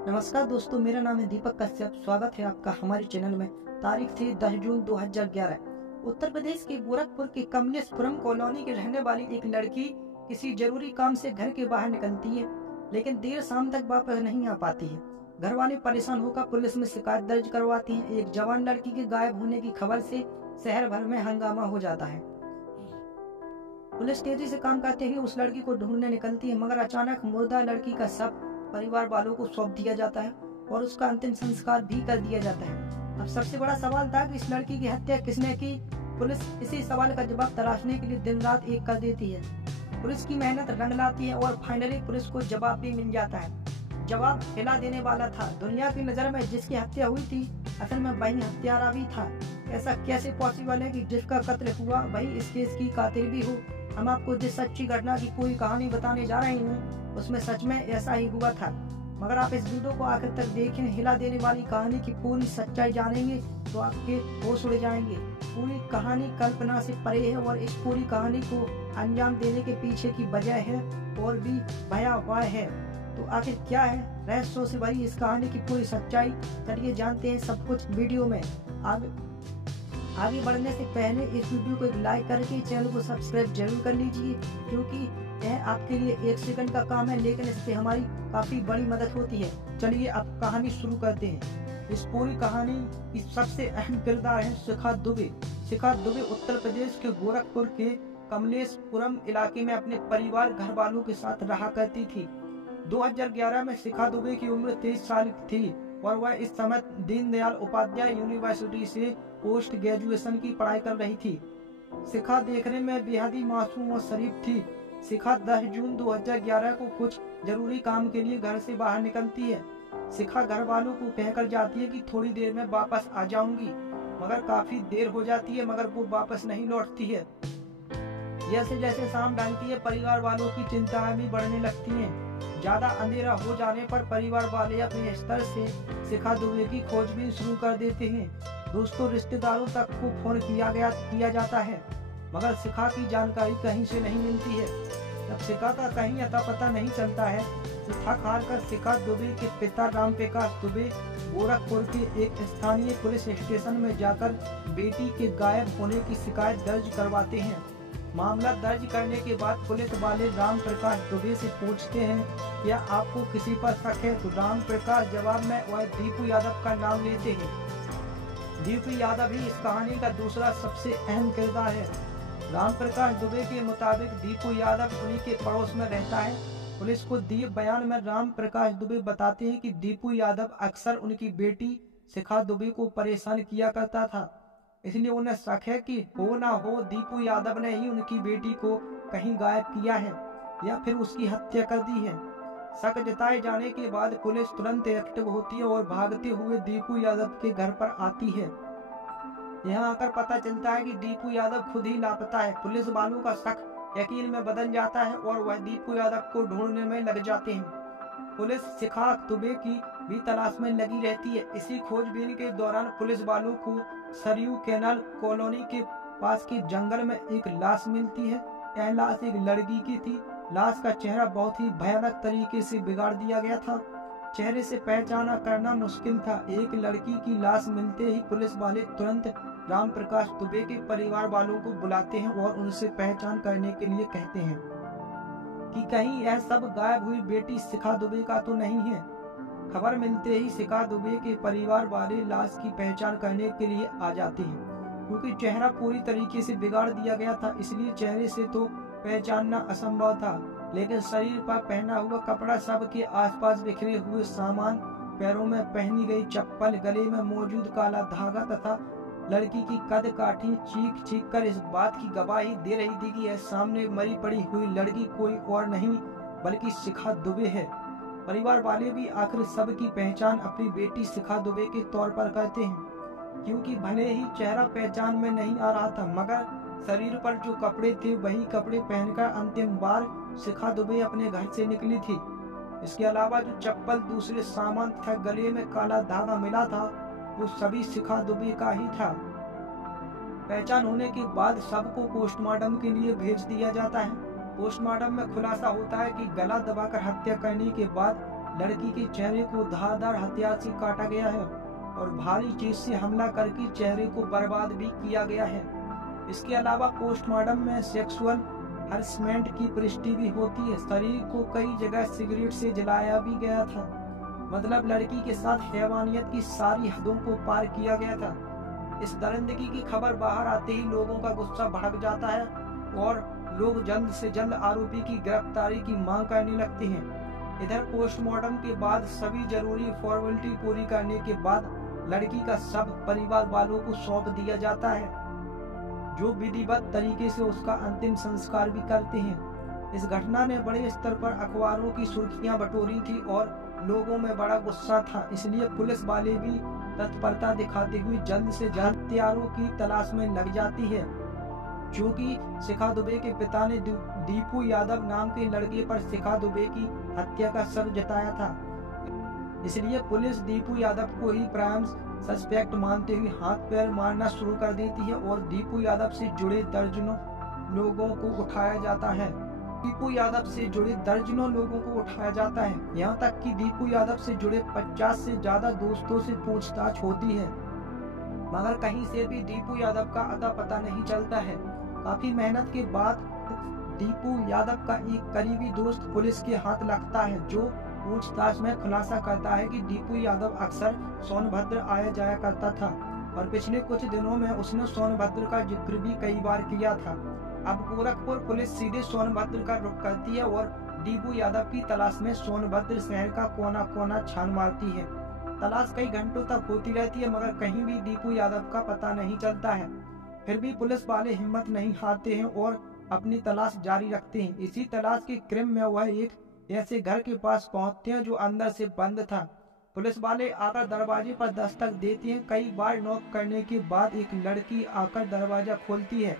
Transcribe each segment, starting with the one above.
नमस्कार दोस्तों, मेरा नाम है दीपक कश्यप। स्वागत है आपका हमारे चैनल में। तारीख थी 10 जून 2011। उत्तर प्रदेश के गोरखपुर के कमलेशपुरम कॉलोनी की रहने वाली एक लड़की किसी जरूरी काम से घर के बाहर निकलती है, लेकिन देर शाम तक वापस नहीं आ पाती है। घर वाले परेशान होकर पुलिस में शिकायत दर्ज करवाती हैं। एक जवान लड़की के गायब होने की खबर से शहर भर में हंगामा हो जाता है। पुलिस तेजी से काम करते हुए उस लड़की को ढूंढने निकलती है, मगर अचानक मुर्दा लड़की का शव परिवार वालों को सौंप दिया जाता है और उसका अंतिम संस्कार भी कर दिया जाता है। अब सबसे बड़ा सवाल था कि इस लड़की की हत्या किसने की। पुलिस इसी सवाल का जवाब तलाशने के लिए दिन रात एक कर देती है। पुलिस की मेहनत रंग लाती है और फाइनली पुलिस को जवाब भी मिल जाता है। जवाब हिला देने वाला था। दुनिया की नजर में जिसकी हत्या हुई थी, असल में वही हत्यारा भी था। ऐसा कैसे पॉसिबल है कि जिसका कत्ल हुआ वही इस केस की कातिल भी हो। हम आपको जिस सच्ची घटना की पूरी कहानी बताने जा रहे हैं उसमें सच में ऐसा ही हुआ था। मगर आप इस वीडियो को आखिर तक देखें। हिला देने वाली कहानी की पूरी सच्चाई जानेंगे तो आपके होश उड़ जाएंगे। पूरी कहानी कल्पना से परे है और इस पूरी कहानी को अंजाम देने के पीछे की वजह है और भी भयावह है। तो आखिर क्या है रहस्यों से भरी इस कहानी की पूरी सच्चाई, चलिए जानते हैं सब कुछ वीडियो में। आगे बढ़ने से पहले इस वीडियो को एक लाइक करके चैनल को सब्सक्राइब जरूर कर लीजिए, क्योंकि यह आपके लिए 1 सेकंड का काम है, लेकिन इससे हमारी काफी बड़ी मदद होती है। चलिए अब कहानी शुरू करते हैं। इस पूरी कहानी की सबसे अहम किरदार है शिखा दुबे। शिखा दुबे उत्तर प्रदेश के गोरखपुर के कमलेशपुरम इलाके में अपने परिवार घर वालों के साथ रहा करती थी। 2011 में शिखा दुबे की उम्र 23 साल थी और वह इस समय दीनदयाल उपाध्याय यूनिवर्सिटी से पोस्ट ग्रेजुएशन की पढ़ाई कर रही थी। शिखा देखने में बेहद ही मासूम और शरीफ थी। शिखा 10 जून 2011 को कुछ जरूरी काम के लिए घर से बाहर निकलती है। शिखा घर वालों को कहकर जाती है कि थोड़ी देर में वापस आ जाऊंगी, मगर काफी देर हो जाती है मगर वो वापस नहीं लौटती है। जैसे जैसे शाम ढलती है परिवार वालों की चिंताएं भी बढ़ने लगती हैं। ज्यादा अंधेरा हो जाने पर परिवार वाले अपने स्तर से शिखा दुबे की खोजबीन शुरू कर देते हैं। दोस्तों रिश्तेदारों तक को फोन किया जाता है, मगर शिखा की जानकारी कहीं से नहीं मिलती है। जब शिखा का कहीं अता पता नहीं चलता है तो थक हार कर शिखा दुबे के पिता राम प्रकाश दुबे गोरखपुर के एक स्थानीय पुलिस स्टेशन में जाकर बेटी के गायब होने की शिकायत दर्ज करवाते हैं। मामला दर्ज करने के बाद पुलिस वाले राम प्रकाश दुबे से पूछते हैं, क्या आपको किसी पर शक है? तो राम प्रकाश जवाब में वह दीपू यादव का नाम लेते हैं। दीपू यादव ही इस कहानी का दूसरा सबसे अहम किरदार है। राम प्रकाश दुबे के मुताबिक दीपू यादव उन्हीं के पड़ोस में रहता है। पुलिस को दिए बयान में राम प्रकाश दुबे बताते हैं कि दीपू यादव अक्सर उनकी बेटी शिखा दुबे को परेशान किया करता था, इसलिए उन्हें शक है कि हो ना हो दीपू यादव ने ही उनकी बेटी को कहीं गायब किया है या फिर उसकी हत्या कर दी है। शक जताए जाने के बाद पुलिस तुरंत एक्टिव होती है और भागते हुए दीपू यादव के घर पर आती है। यहाँ आकर पता चलता है कि दीपू यादव खुद ही लापता है। पुलिस वालों का शक यकीन में बदल जाता है और वह दीपू यादव को ढूंढने में लग जाते हैं। पुलिस शिखा दुबे की भी तलाश में लगी रहती है। इसी खोजबीन के दौरान पुलिस वालों को सरयू कैनाल कॉलोनी के पास के जंगल में एक लाश मिलती है। यह लाश एक लड़की की थी। लाश का चेहरा बहुत ही भयानक तरीके से बिगाड़ दिया गया था। चेहरे से पहचाना करना मुश्किल था। एक लड़की की लाश मिलते ही पुलिस वाले तुरंत राम प्रकाश दुबे के परिवार वालों को बुलाते हैं और उनसे पहचान करने के लिए कहते हैं कि कहीं यह सब गायब हुई बेटी शिखा दुबे का तो नहीं है। खबर मिलते ही शिखा दुबे के परिवार वाले लाश की पहचान करने के लिए आ जाते हैं। क्योंकि चेहरा पूरी तरीके से बिगाड़ दिया गया था, इसलिए चेहरे से तो पहचानना असंभव था, लेकिन शरीर पर पहना हुआ कपड़ा, सब के आसपास बिखरे हुए सामान, पैरों में पहनी गई चप्पल, गले में मौजूद काला धागा तथा लड़की की कद काठी चीख चीख कर इस बात की गवाही दे रही थी कि यह सामने मरी पड़ी हुई लड़की कोई और नहीं बल्कि शिखा दुबे है। परिवार वाले भी आखिर सब की पहचान अपनी बेटी शिखा दुबे के तौर पर करते हैं, क्योंकि भले ही चेहरा पहचान में नहीं आ रहा था, मगर शरीर पर जो कपड़े थे वही कपड़े पहनकर अंतिम बार शिखा दुबे अपने घर से निकली थी। इसके अलावा जो चप्पल, दूसरे सामान तथा गले में काला धागा मिला था वो सभी शिखा दुबे का ही था। पहचान होने के बाद सबको पोस्टमार्टम के लिए भेज दिया जाता है। पोस्टमार्टम में खुलासा होता है कि गला दबाकर हत्या करने के बाद लड़की के चेहरे को धारदार हथियार से काटा गया है और भारी चीज से हमला करके चेहरे को बर्बाद भी किया गया है। इसके अलावा पोस्टमार्टम में सेक्सुअल हरासमेंट की पुष्टि भी होती है। शरीर को कई जगह सिगरेट से जलाया भी गया था। मतलब लड़की के साथ हैवानियत की सारी हदों को पार किया गया था। इस दरिंदगी की खबर बाहर आते ही लोगों का गुस्सा भड़क जाता है और लोग जल्द से जल्द आरोपी की गिरफ्तारी की मांग करने लगते हैं। इधर पोस्टमार्टम के बाद सभी जरूरी फॉर्मेलिटी पूरी करने के बाद लड़की का शव परिवार वालों को सौंप दिया जाता है, जो विधिवत तरीके से उसका अंतिम संस्कार भी करते हैं। इस घटना ने बड़े स्तर पर अखबारों की सुर्खियां बटोरी थी और लोगों में बड़ा गुस्सा था। इसलिए पुलिस वाले भी तत्परता दिखाते हुए जल्द से जल्द हत्यारों की तलाश में लग जाती है। चूंकि शिखा दुबे के पिता ने दीपू यादव नाम के लड़के पर शिखा दुबे की हत्या का शक जताया था, इसलिए पुलिस दीपू यादव को ही प्राइम सस्पेक्ट मानते हुए हाथ पैर मारना शुरू कर देती है और दीपू यादव से जुड़े दर्जनों लोगों को उठाया जाता है। यहाँ तक कि दीपू यादव से जुड़े 50 से ज्यादा दोस्तों से पूछताछ होती है, मगर कहीं से भी दीपू यादव का अता पता नहीं चलता है। काफी मेहनत के बाद दीपू यादव का एक करीबी दोस्त पुलिस के हाथ लगता है, जो पूछताछ में खुलासा करता है कि दीपू यादव अक्सर सोनभद्र आया जाया करता था और पिछले कुछ दिनों में उसने सोनभद्र का जिक्र भी कई बार किया था। अब गोरखपुर पुलिस सीधे सोनभद्र का रुख करती है और दीपू यादव की तलाश में सोनभद्र शहर का कोना कोना छान मारती है। तलाश कई घंटों तक होती रहती है, मगर कहीं भी दीपू यादव का पता नहीं चलता है। फिर भी पुलिस वाले हिम्मत नहीं हारते हैं और अपनी तलाश जारी रखते हैं। इसी तलाश के क्रम में वह एक ऐसे घर के पास पहुंचते हैं जो अंदर से बंद था। पुलिस वाले आकर दरवाजे पर दस्तक देते हैं। कई बार नॉक करने के बाद एक लड़की आकर दरवाजा खोलती है।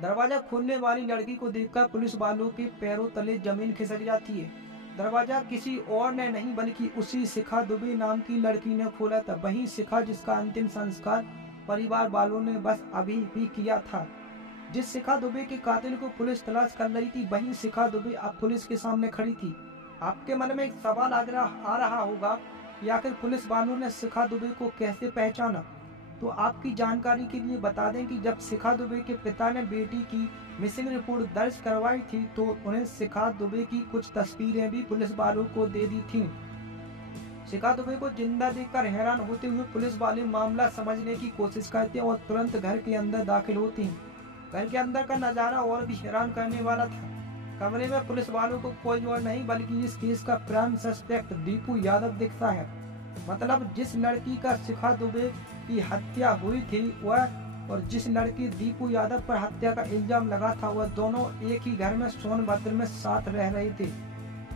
दरवाजा खोलने वाली लड़की को देखकर पुलिस वालों के पैरों तले जमीन खिसक जाती है। दरवाजा किसी और ने नहीं बल्कि उसी शिखा दुबे नाम की लड़की ने खोला था। वही शिखा जिसका अंतिम संस्कार परिवार वालों ने बस अभी भी किया था। जिस शिखा दुबे के कातिल को पुलिस तलाश कर रही थी, वही शिखा दुबे अब पुलिस के सामने खड़ी थी। आपके मन में एक सवाल आ रहा होगा कि आखिर पुलिस वालों ने शिखा दुबे को कैसे पहचाना। तो आपकी जानकारी के लिए बता दें कि जब शिखा दुबे के पिता ने बेटी की मिसिंग रिपोर्ट दर्ज करवाई थी, तो उन्हें शिखा दुबे की कुछ तस्वीरें भी पुलिस वालों को दे दी थीं। शिखा दुबे को जिंदा देखकर हैरान होते हुए पुलिस वाले मामला समझने की कोशिश करते हैं और तुरंत घर के अंदर दाखिल होते हैं। घर के अंदर का नजारा और भी हैरान करने वाला था। कमरे में पुलिस वालों को कोई और नहीं बल्कि इस केस का प्राइम सस्पेक्ट दीपू यादव दिखता है। मतलब जिस लड़की का शिखा दुबे की हत्या हुई थी वह और जिस लड़की दीपू यादव पर हत्या का इल्जाम लगा था, वह दोनों एक ही घर में सोनभद्र में साथ रह रहे थे।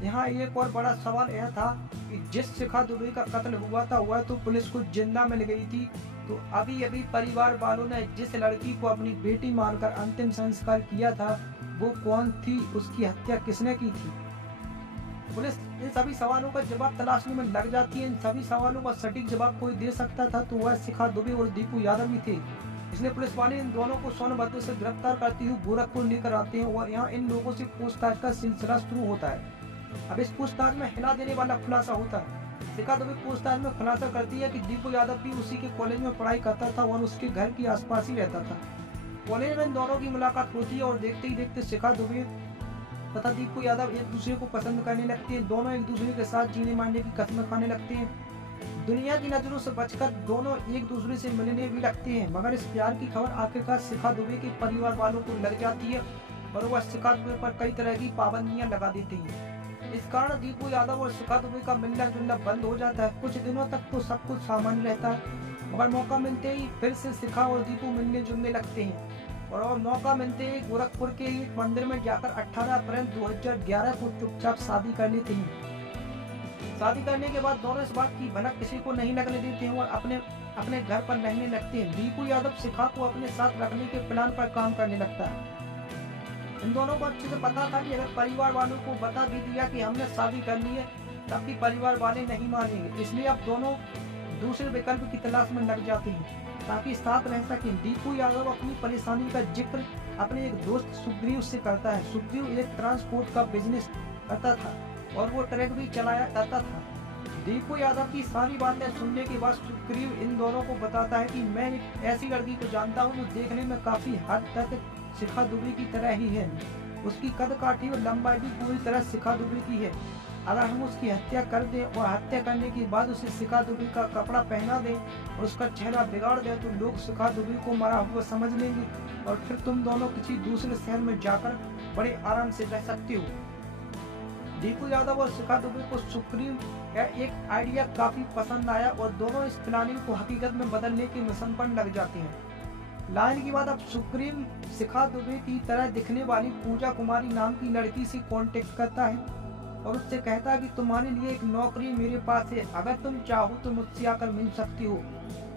यहाँ एक और बड़ा सवाल यह था कि जिस शिखा दुबे का कत्ल हुआ था वह तो पुलिस को जिंदा मिल गई थी, तो अभी अभी परिवार वालों ने जिस लड़की को अपनी बेटी मानकर अंतिम संस्कार किया था वो कौन थी, उसकी हत्या किसने की थी। पुलिस इन सभी सवालों का जवाब तलाशने में लग जाती है। इन सभी सवालों का सटीक जवाब कोई दे सकता था तो वह शिखा दुबे और दीपू यादव ही थे। इसलिए पुलिस वाले इन दोनों को सोनभद्र से गिरफ्तार करते हुए गोरखपुर लेकर आते हैं और यहाँ इन लोगों से पूछताछ का सिलसिला शुरू होता है। अब इस पूछताछ में हिला देने वाला खुलासा होता है। शिखा दुबे पूछताछ में खुलासा करती है कि दीपू यादव भी उसी के कॉलेज में पढ़ाई करता था और उसके घर के आसपास ही रहता था। कॉलेज में इन दोनों की मुलाकात होती है और देखते ही देखते शिखा दुबे तथा दीपू यादव एक दूसरे को पसंद करने लगते हैं। दोनों एक दूसरे के साथ जीने मारने की कस्में खाने लगते हैं। दुनिया की नजरों से बचकर दोनों एक दूसरे से मिलने भी लगते हैं, मगर इस प्यार की खबर आखिरकार शिखा दुबे के परिवार वालों को लग जाती है और वह शिखा दुबे पर कई तरह की पाबंदियां लगा देती हैं। इस कारण दीपू यादव और शिखा दुबे का मिलना जुलना बंद हो जाता है। कुछ दिनों तक तो सब कुछ सामान्य रहता है, मगर मौका मिलते ही फिर से शिखा और दीपू मिलने जुलने लगते हैं और मौका मिलते ही गोरखपुर के एक मंदिर में जाकर 18 अप्रैल 2011 को चुपचाप शादी कर लेते हैं। शादी करने के बाद दोनों इस बात की भनक किसी को नहीं लगने देते हैं और अपने घर पर रहने लगते हैं। दीपू यादव शिखा को अपने साथ रखने के प्लान पर काम करने लगता है। इन दोनों को अच्छे से पता था कि अगर परिवार वालों को बता भी दिया कि हमने शादी कर ली है तब भी परिवार वाले नहीं मानेंगे, इसलिए अब दोनों दूसरे विकल्प की तलाश में लग जाते हैं ताकि साथ रह सके। दीपू यादव अपनी परेशानी का जिक्र अपने एक दोस्त सुग्रीव से करता है। सुग्रीव एक ट्रांसपोर्ट का बिजनेस करता था और वो ट्रक भी चलाया जाता था। दीपू यादव की सारी बातें सुनने के बाद सुग्रीव इन दोनों को बताता है कि मैं एक ऐसी लड़की को जानता हूँ जो देखने में काफी हद तक शिखा दुबे की तरह ही है। उसकी कद काठी और लंबाई भी पूरी तरह शिखा दुबे की है। अगर हम उसकी हत्या कर दें और हत्या करने के बाद उसे शिखा दुबे का कपड़ा पहना दें और उसका चेहरा बिगाड़ दें तो लोग शिखा दुबे को मरा हुआ समझ लेंगे और फिर तुम दोनों किसी दूसरे शहर में जाकर बड़े आराम से रह सकते हो। दीपू यादव और शिखा दुबे को सुग्रीव का एक आइडिया काफी पसंद आया और दोनों इस प्लानिंग को हकीकत में बदलने के मिशन पर लग जाते हैं। लाइन के बाद अब सुग्रीव शिखा दुबे की तरह दिखने वाली पूजा कुमारी नाम की लड़की से कांटेक्ट करता है और उससे कहता है कि तुम्हारे लिए एक नौकरी मेरे पास है, अगर तुम चाहो तो मुझसे आकर मिल सकती हो।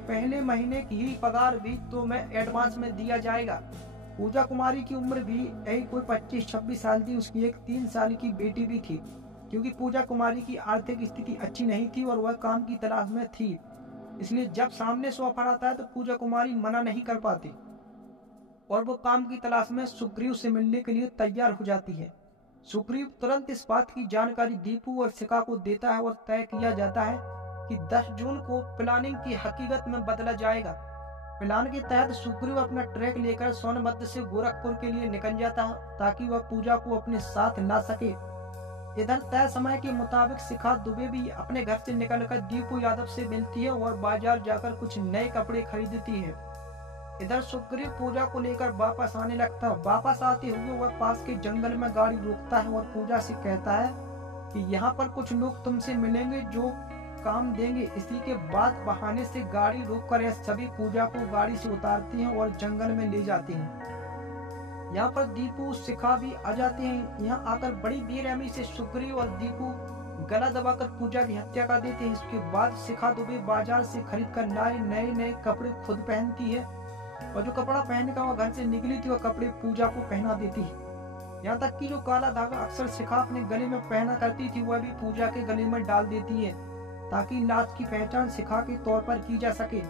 पहले महीने की ही पगार भी तो मैं एडवांस में दिया जाएगा। पूजा कुमारी की उम्र भी यही कोई 25-26 साल थी। उसकी एक 3 साल की बेटी भी थी। क्योंकि पूजा कुमारी की आर्थिक स्थिति अच्छी नहीं थी और वह काम की तलाश में थी, इसलिए जब सामने से ऑफर आता है तो पूजा कुमारी मना नहीं कर पाती और वो काम की तलाश में सुग्रीव से मिलने के लिए तैयार हो जाती है। सुग्रीव तुरंत इस बात की जानकारी दीपू और शिखा को देता है और तय किया जाता है कि 10 जून को प्लानिंग की हकीकत में बदला जाएगा। प्लान के तहत सुग्रीव अपना ट्रक लेकर सोनभद्र से गोरखपुर के लिए निकल जाता है ताकि वह पूजा को अपने साथ ला सके। इधर तय समय के मुताबिक शिखा दुबे भी अपने घर से निकलकर दीपू यादव से मिलती है और बाजार जाकर कुछ नए कपड़े खरीदती है। इधर सुग्रीव पूजा को लेकर वापस आने लगता है। वापस आते हुए वह पास के जंगल में गाड़ी रोकता है और पूजा से कहता है कि यहाँ पर कुछ लोग तुमसे मिलेंगे जो काम देंगे। इसी के बाद बहाने से गाड़ी रोककर यह सभी पूजा को गाड़ी से उतारती हैं और जंगल में ले जाती हैं। यहाँ पर दीपू शिखा भी आ जाते हैं। यहाँ आकर बड़ी बेरहमी से सुग्रीव और दीपू गला दबाकर पूजा की हत्या कर देते हैं। इसके बाद शिखा दुबे बाजार से खरीद कर लाए नए नए कपड़े खुद पहनती है और जो कपड़ा पहनने का वह घर से निकली थी वह कपड़े पूजा को पहना देती है। यहाँ तक कि जो काला धागा अक्सर शिखा अपने गले में पहना करती थी वह भी पूजा के गले में डाल देती है ताकि लाश की पहचान शिखा के तौर पर की जा सके।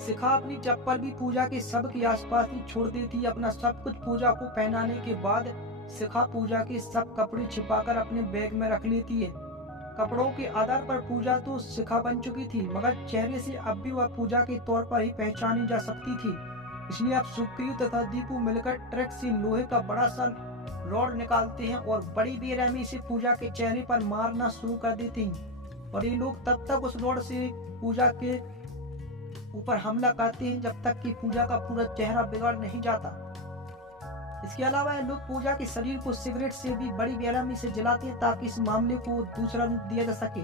शिखा अपनी चप्पल भी पूजा के शव के आसपास ही छोड़ देती है। अपना सब कुछ पूजा को पहनाने के बाद शिखा पूजा के सब कपड़े छिपाकर अपने बैग में रख लेती है। कपड़ों के आधार पर पूजा तो शिखा बन चुकी थी मगर चेहरे से अब भी वह पूजा के तौर पर ही पहचानी जा सकती थी। इसलिए अब सुग्रीव तथा दीपू मिलकर ट्रक से लोहे का बड़ा सा रॉड निकालते हैं और बड़ी बेरहमी से पूजा के चेहरे पर मारना शुरू कर देते हैं और ये लोग तब तक उस रॉड से पूजा के ऊपर हमला करते हैं जब तक कि पूजा का पूरा चेहरा बिगड़ नहीं जाता। इसके अलावा ये लोग पूजा के शरीर को सिगरेट से भी बड़ी बेरहमी से जलाते हैं ताकि इस मामले को दूसरा रूप दिया जा सके।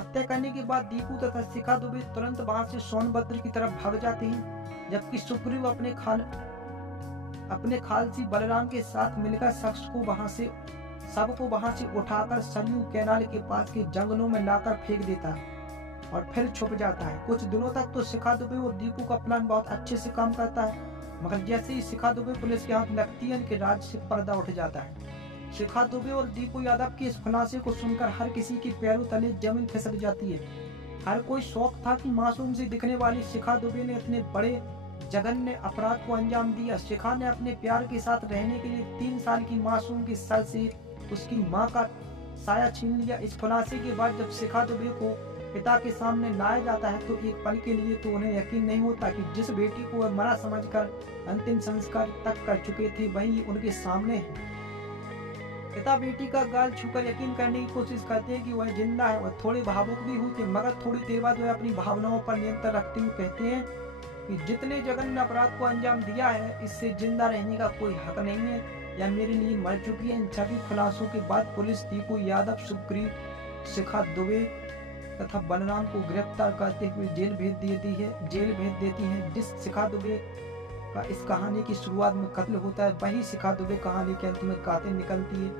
हत्या करने के बाद दीपू तथा शिखा दुबे तुरंत वहां से सोनभद्र की तरफ भाग जाते हैं जबकि सुग्रीव अपने खालसी बलराम के साथ मिलकर सबको वहां से उठाकर सरयू कैनाल के पास के जंगलों में लाकर फेंक देता है और फिर छुप जाता है। कुछ दिनों तक तो शिखा दुबे और दीपू का प्लान बहुत अच्छे से काम करता है मगर जैसे ही शिखा दुबे पुलिस के हाथ लगती है इनके राज से पर्दा उठ जाता है। शिखा दुबे और दीपू यादव के इस खुलासे को सुनकर हर किसी के पैरों तले जमीन खिसक जाती है। हर कोई शौक था कि मासूम से दिखने वाली शिखा दुबे ने इतने बड़े जघन्य अपराध को अंजाम दिया। शिखा ने अपने प्यार के साथ रहने के लिए 3 साल की मासूम के सर से उसकी मां का साया छीन लिया। इस खुलासे के बाद जब शिखा दुबे को पिता के सामने लाया जाता है तो एक पल के लिए तो उन्हें यकीन नहीं होता कि जिस बेटी को वह मरा समझकर अंतिम संस्कार तक कर चुके थे वही उनके सामने है। पिता बेटी का गाल छूकर यकीन करने की कोशिश करते हैं कि वह जिंदा है। वह थोड़े भावुक भी होते मगर थोड़ी देर बाद वह अपनी भावनाओं पर नियंत्रण रखते हुए कहते हैं कि जितने जघन्य अपराध को अंजाम दिया है इससे जिंदा रहने का कोई हक नहीं है या मेरे लिए मर चुकी है। इन सभी खुलासों के बाद पुलिस दीपू यादव, सुग्रीव, शिखा दुबे तथा बलराम को गिरफ्तार करते हुए जेल भेज देती है। जिस शिखा दुबे का इस कहानी की शुरुआत में कत्ल होता है वही शिखा दुबे कहानी के अंत में कातिल निकलती है।